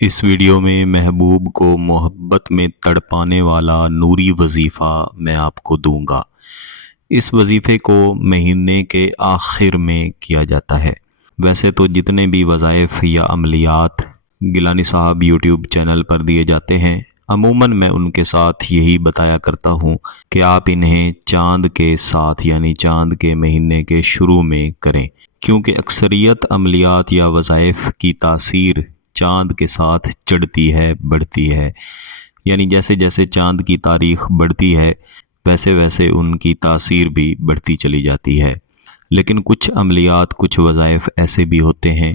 اس video میں محبوب کو محبت میں تڑپانے والا نوری وظیفہ میں آپ کو دوں گا۔ اس وظیفے کو مہینے کے آخر میں کیا جاتا ہے۔ ویسے تو جتنے بھی وظائف یا عملیات گیلانی صاحب یوٹیوب چینل پر دیے جاتے ہیں، عموماً میں ان کے ساتھ یہی بتایا کرتا ہوں کہ آپ انہیں چاند کے ساتھ یعنی چاند کے مہینے کے شروع میں کریں، کیونکہ اکثریت عملیات یا وظائف کی تاثیر چاند کے ساتھ چڑھتی ہے، بڑھتی ہے۔ یعنی جیسے جیسے چاند کی تاریخ بڑھتی ہے ویسے ویسے ان کی تاثیر بھی بڑھتی چلی جاتی ہے۔ لیکن کچھ عملیات، کچھ وظائف ایسے بھی ہوتے ہیں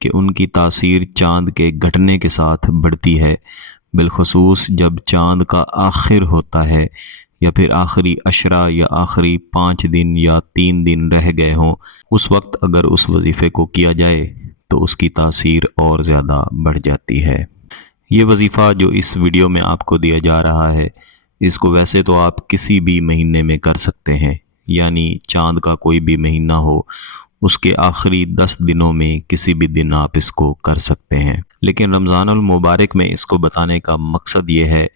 کہ ان کی تاثیر چاند کے گھٹنے کے ساتھ بڑھتی ہے، بالخصوص جب چاند کا آخر ہوتا ہے یا پھر آخری عشرہ یا آخری 5 دن یا 3 دن رہ گئے ہوں۔ اس وقت اگر اس وظیفے کو کیا جائے تو اس کی تاثیر اور زیادہ بڑھ جاتی ہے۔ یہ وظیفہ جو اس ویڈیو میں آپ کو دیا جا رہا ہے، اس کو ویسے تو آپ کسی بھی مہینے میں کر سکتے ہیں، یعنی چاند کا کوئی بھی مہینہ ہو اس کے آخری 10 دنوں میں کسی بھی دن آپ اس کو کر سکتے ہیں۔ لیکن رمضان المبارک میں اس کو بتانے کا مقصد یہ ہے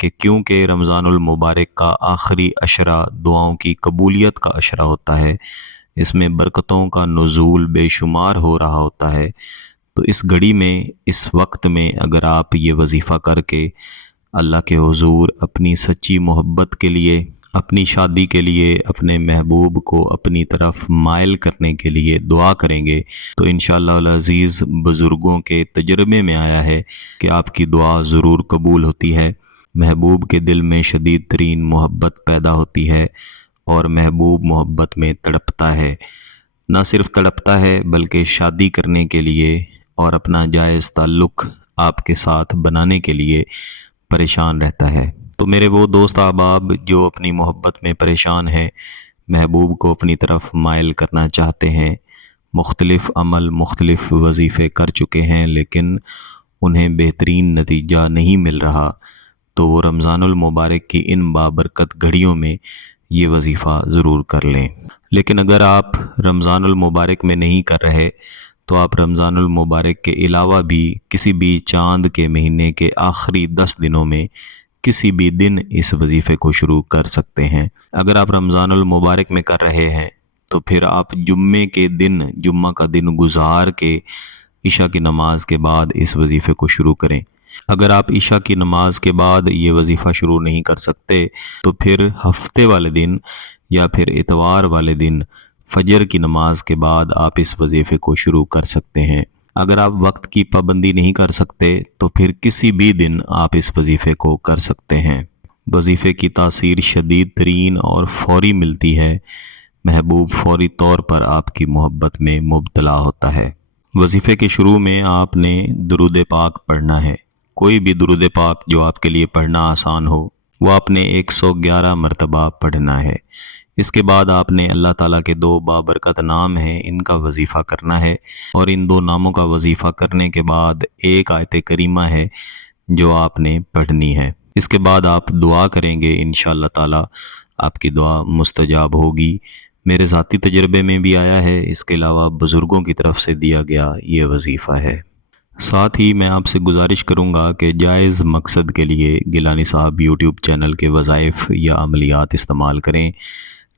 کہ کیونکہ رمضان المبارک کا آخری عشرہ دعاؤں کی قبولیت کا عشرہ ہوتا ہے، اس میں برکتوں کا نزول بے شمار ہو رہا ہوتا ہے، تو اس گھڑی میں، اس وقت میں اگر آپ یہ وظیفہ کر کے اللہ کے حضور اپنی سچی محبت کے لیے، اپنی شادی کے لیے، اپنے محبوب کو اپنی طرف مائل کرنے کے لیے دعا کریں گے تو انشاءاللہ العزیز بزرگوں کے تجربے میں آیا ہے کہ آپ کی دعا ضرور قبول ہوتی ہے۔ محبوب کے دل میں شدید ترین محبت پیدا ہوتی ہے اور محبوب محبت میں تڑپتا ہے۔ نہ صرف تڑپتا ہے بلکہ شادی کرنے کے لیے اور اپنا جائز تعلق آپ کے ساتھ بنانے کے لیے پریشان رہتا ہے۔ تو میرے وہ دوست احباب جو اپنی محبت میں پریشان ہیں، محبوب کو اپنی طرف مائل کرنا چاہتے ہیں، مختلف عمل، مختلف وظیفے کر چکے ہیں لیکن انہیں بہترین نتیجہ نہیں مل رہا، تو وہ رمضان المبارک کی ان بابرکت گھڑیوں میں یہ وظیفہ ضرور کر لیں۔ لیکن اگر آپ رمضان المبارک میں نہیں کر رہے تو آپ رمضان المبارک کے علاوہ بھی کسی بھی چاند کے مہینے کے آخری 10 دنوں میں کسی بھی دن اس وظیفے کو شروع کر سکتے ہیں۔ اگر آپ رمضان المبارک میں کر رہے ہیں تو پھر آپ جمعے کے دن، جمعہ کا دن گزار کے عشاء کی نماز کے بعد اس وظیفے کو شروع کریں۔ اگر آپ عشاء کی نماز کے بعد یہ وظیفہ شروع نہیں کر سکتے تو پھر ہفتے والے دن یا پھر اتوار والے دن فجر کی نماز کے بعد آپ اس وظیفے کو شروع کر سکتے ہیں۔ اگر آپ وقت کی پابندی نہیں کر سکتے تو پھر کسی بھی دن آپ اس وظیفے کو کر سکتے ہیں۔ وظیفے کی تاثیر شدید ترین اور فوری ملتی ہے۔ محبوب فوری طور پر آپ کی محبت میں مبتلا ہوتا ہے۔ وظیفے کے شروع میں آپ نے درود پاک پڑھنا ہے۔ کوئی بھی درود پاک جو آپ کے لیے پڑھنا آسان ہو وہ آپ نے 111 مرتبہ پڑھنا ہے۔ اس کے بعد آپ نے اللہ تعالیٰ کے 2 بابرکت نام ہیں، ان کا وظیفہ کرنا ہے، اور ان 2 ناموں کا وظیفہ کرنے کے بعد ایک آیت کریمہ ہے جو آپ نے پڑھنی ہے۔ اس کے بعد آپ دعا کریں گے، انشاءاللہ تعالیٰ آپ کی دعا مستجاب ہوگی۔ میرے ذاتی تجربے میں بھی آیا ہے، اس کے علاوہ بزرگوں کی طرف سے دیا گیا یہ وظیفہ ہے۔ ساتھ ہی میں آپ سے گزارش کروں گا کہ جائز مقصد کے لیے گیلانی صاحب یوٹیوب چینل کے وظائف یا عملیات استعمال کریں،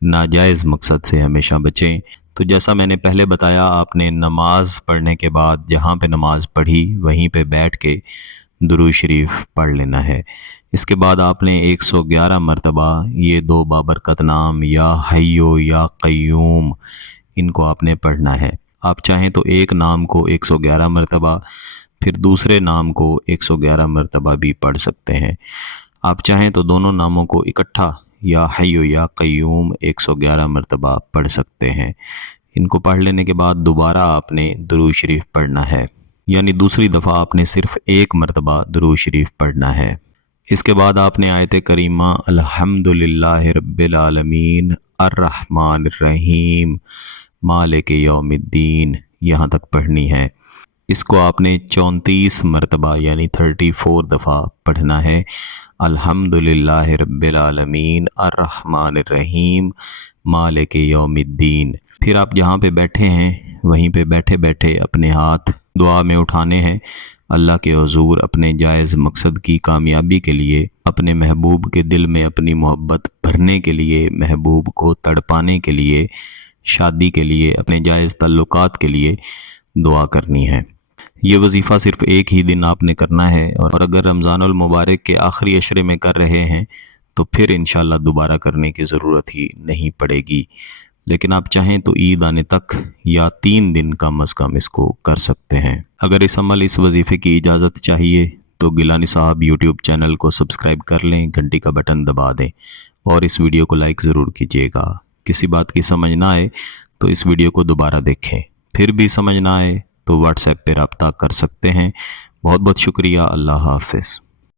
ناجائز مقصد سے ہمیشہ بچیں۔ تو جیسا میں نے پہلے بتایا، آپ نے نماز پڑھنے کے بعد جہاں پہ نماز پڑھی وہیں پہ بیٹھ کے درود شریف پڑھ لینا ہے۔ اس کے بعد آپ نے 111 مرتبہ یہ 2 بابرکت نام یا حیو یا قیوم، ان کو آپ نے پڑھنا ہے۔ آپ چاہیں تو ایک نام کو 111 مرتبہ، پھر دوسرے نام کو 111 مرتبہ بھی پڑھ سکتے ہیں۔ آپ چاہیں تو دونوں ناموں کو اکٹھا یا حیو یا قیوم 111 مرتبہ پڑھ سکتے ہیں۔ ان کو پڑھ لینے کے بعد دوبارہ آپ نے درود شریف پڑھنا ہے، یعنی دوسری دفعہ آپ نے صرف 1 مرتبہ درود شریف پڑھنا ہے۔ اس کے بعد آپ نے آیت کریمہ الحمدللہ رب العالمین الرحمن الرحیم مالک یوم الدین یہاں تک پڑھنی ہے۔ اس کو آپ نے 34 مرتبہ یعنی 34 دفعہ پڑھنا ہے۔ الحمدللہ رب العالمین الرحمن الرحیم مالک یوم الدین۔ پھر آپ جہاں پہ بیٹھے ہیں وہیں پہ بیٹھے بیٹھے اپنے ہاتھ دعا میں اٹھانے ہیں، اللہ کے حضور اپنے جائز مقصد کی کامیابی کے لیے، اپنے محبوب کے دل میں اپنی محبت بھرنے کے لیے، محبوب کو تڑپانے کے لیے، شادی کے لیے، اپنے جائز تعلقات کے لیے دعا کرنی ہے۔ یہ وظیفہ صرف ایک ہی دن آپ نے کرنا ہے، اور اگر رمضان المبارک کے آخری عشرے میں کر رہے ہیں تو پھر انشاءاللہ دوبارہ کرنے کی ضرورت ہی نہیں پڑے گی، لیکن آپ چاہیں تو عید آنے تک یا 3 دن کم از کم اس کو کر سکتے ہیں۔ اگر اس وظیفے کی اجازت چاہیے تو گیلانی صاحب یوٹیوب چینل کو سبسکرائب کر لیں، گھنٹی کا بٹن دبا دیں اور اس ویڈیو کو لائک ضرور کیجیے گا۔ کسی بات کی سمجھ نہ آئے تو اس ویڈیو کو دوبارہ دیکھیں، پھر بھی سمجھ نہ آئے تو واٹس ایپ پہ رابطہ کر سکتے ہیں۔ بہت بہت شکریہ۔ اللہ حافظ۔